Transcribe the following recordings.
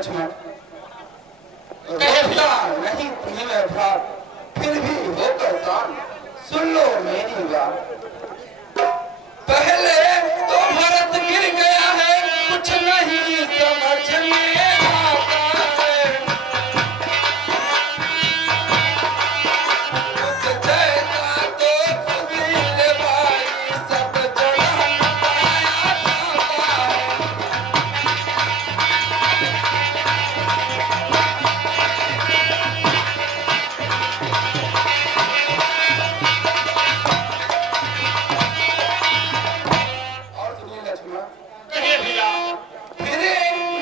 लक्ष्मण कहे भैया नहीं तुम्हें मैं भाग फिर भी होकर शान सुन लो मेरी बात। पहले तो भरत गिर गया है कुछ नहीं समझ में आता है। कुछ जैसा तो सुशील भाई सब जन्म पाया जाता है। और सुनिए लक्ष्मण कहे भैया फिर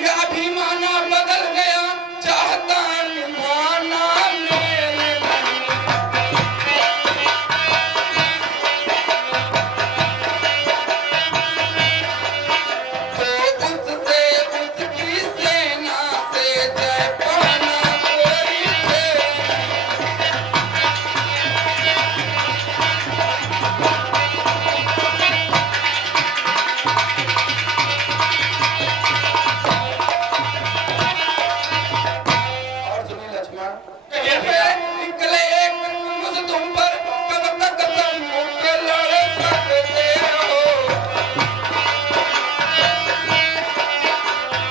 यह भी माना बदल गया चाहता माना मेरे नहीं। तो उससे उसकी सेना से जय पाना कोई थे। और सुनिए लक्ष्मण कहे भैया निकले एक मुझ तुम पर कब तक तुम मुझसे लड़ सकते हो।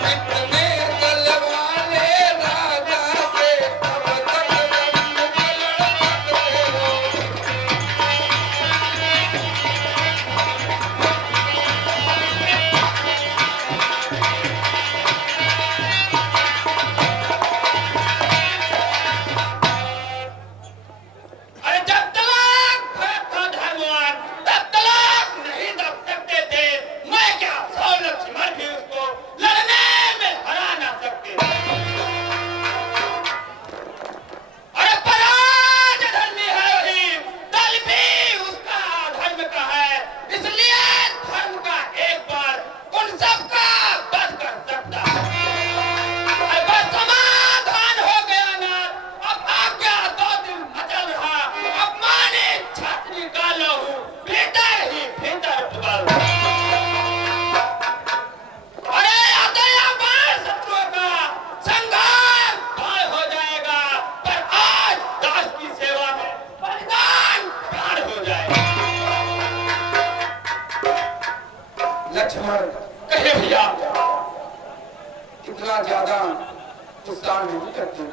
इतने तलवारे राजा से कब तक तुम मुझसे लड़ सकते हो। अरे जब तलाक भरत का धर्मवान तब तलाक नहीं दब सकते थे। मैं क्या 100 लक्ष्मण भी उसको लड़ने में हरा ना सकते। अरे पराज धर्मी है वही दल भी उसका धर्म का है। इसलिए धर्म का एक बार उन सबका वध कर सकता है। अरे बस समाधान हो गया ना। अब आज्ञा 2 दिन अचल रहा। अब माने छात्री का लहू भीतर ही भीतर उबल। अरे दयावान शत्रुओं का संघार भय हो जाएगा। पर आज दास की सेवा में बलिदान प्राण हो जाएगा। लक्ष्मण कहे भैया इतना ज्यादा गुस्सा नहीं करते।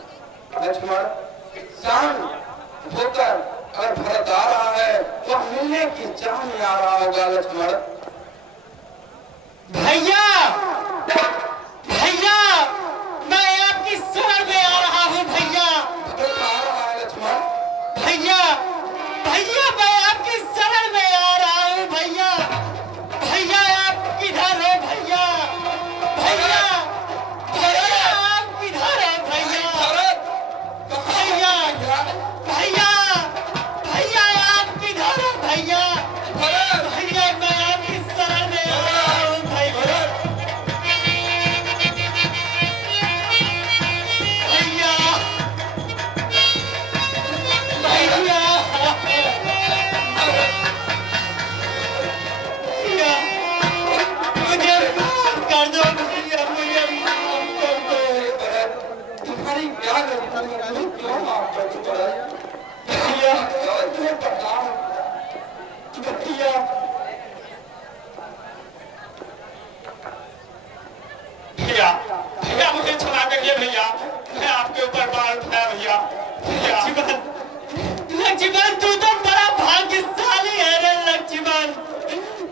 लक्ष्मण शांत होकर अगर भरत आ रहा है तो मिलने की चाह में आ रहा होगा। लक्ष्मण भैया भैया मैं आपकी शरण में आ रहा हूँ। भैया भरत आ रहा है लक्ष्मण। भैया भैया मैं आपकी शरण में आ रहा हूँ। भैया भैया आप किधर हो? भैया भैया भैया आप किधर हो? भैया भरत भैया भैया भैया आप किधर हो? भैया भरत भैया मैं आपकी शरण में आ रहा हूँ। भैया भैया भैया मुझे माफ कर दो। भैया मुझे माफ कर दो। भरत तुम्हारी क्या गलती है? तुम क्यों माफ कर दो भरत? भैया तुम्हें बताओ भैया भैया भैया मुझे क्षमा करिए। भैया मैं आपके ऊपर बाल उठाया। भैया भैया लक्ष्मण तू तो बड़ा भाग्यशाली है रे लक्ष्मण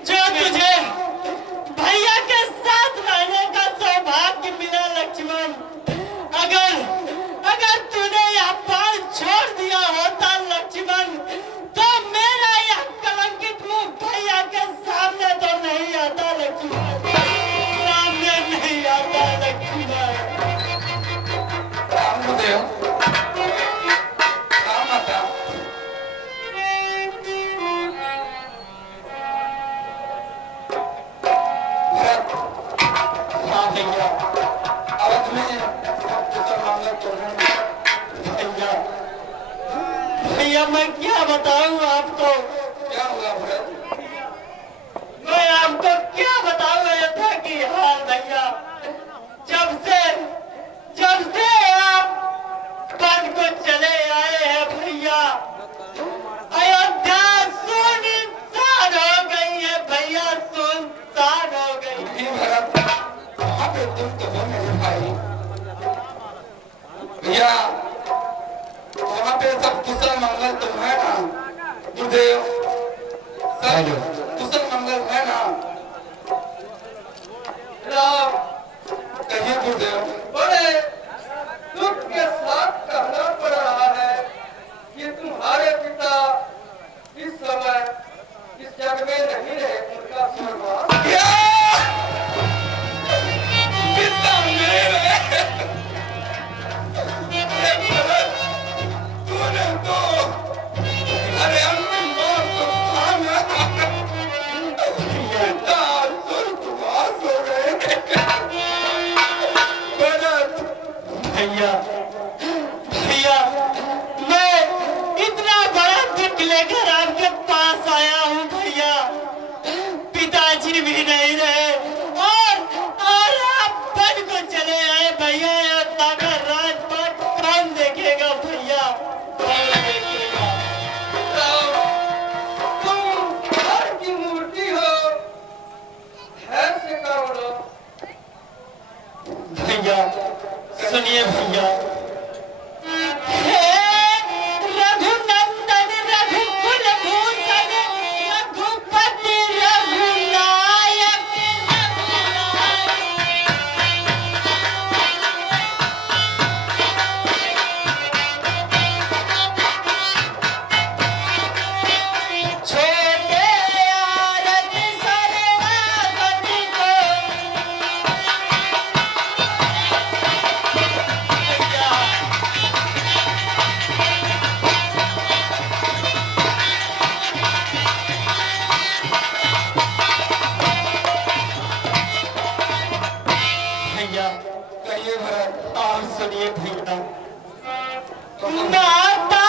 जो तुझे भैया के साथ रहने का सौभाग्य मिला। लक्ष्मण अगर अगर तूने यह पार छोड़ दिया होता लक्ष्मण तो मेरा यह कलंकित मुंह भैया के सामने तो नहीं आता। लक्ष्मण सामने नहीं आता। लक्ष्मण रामदेव रामता भरत हाँ भैया अवध में सब मामला चल रहा है। भैया भैया मैं क्या बताऊं आपको? क्या हुआ भरत? मैं आपको क्या बताऊं? ये था कि हाँ भैया जब से भैया वहाँ पे सब कुशल मंगल तो है ना गुरुदेव, सब कुशल मंगल है ना? राम कहिए गुरुदेव। बड़े दुख के साथ कहना पड़ रहा है कि तुम्हारे पिता इस समय इस जग में नहीं रहे, उनका स्वर्गवास। क्या पिता मेरे? अरे भरत, तूने तो अरे अंतिम बात तो कहा ना, पिता स्वर्गवास हो गए। भरत भैया भैया मैं इतना बड़ा दुख लेकर आपके पास आया हूँ भैया। पिताजी भी नहीं रहे और आप बन को चले आए भैया। यहाँ ताका राजपाट कौन देखेगा भैया, कौन देखेगा? राम, तुम घर की मूर्ति हो, धैर्य से करो लो। भैया सुनिए भैया, हे रघुनंदन रघुकुल भूषण रघुपति रघुनायक छोटे आरत शरणागत को भैया कहिए भरत। और सुनिए भैया, माता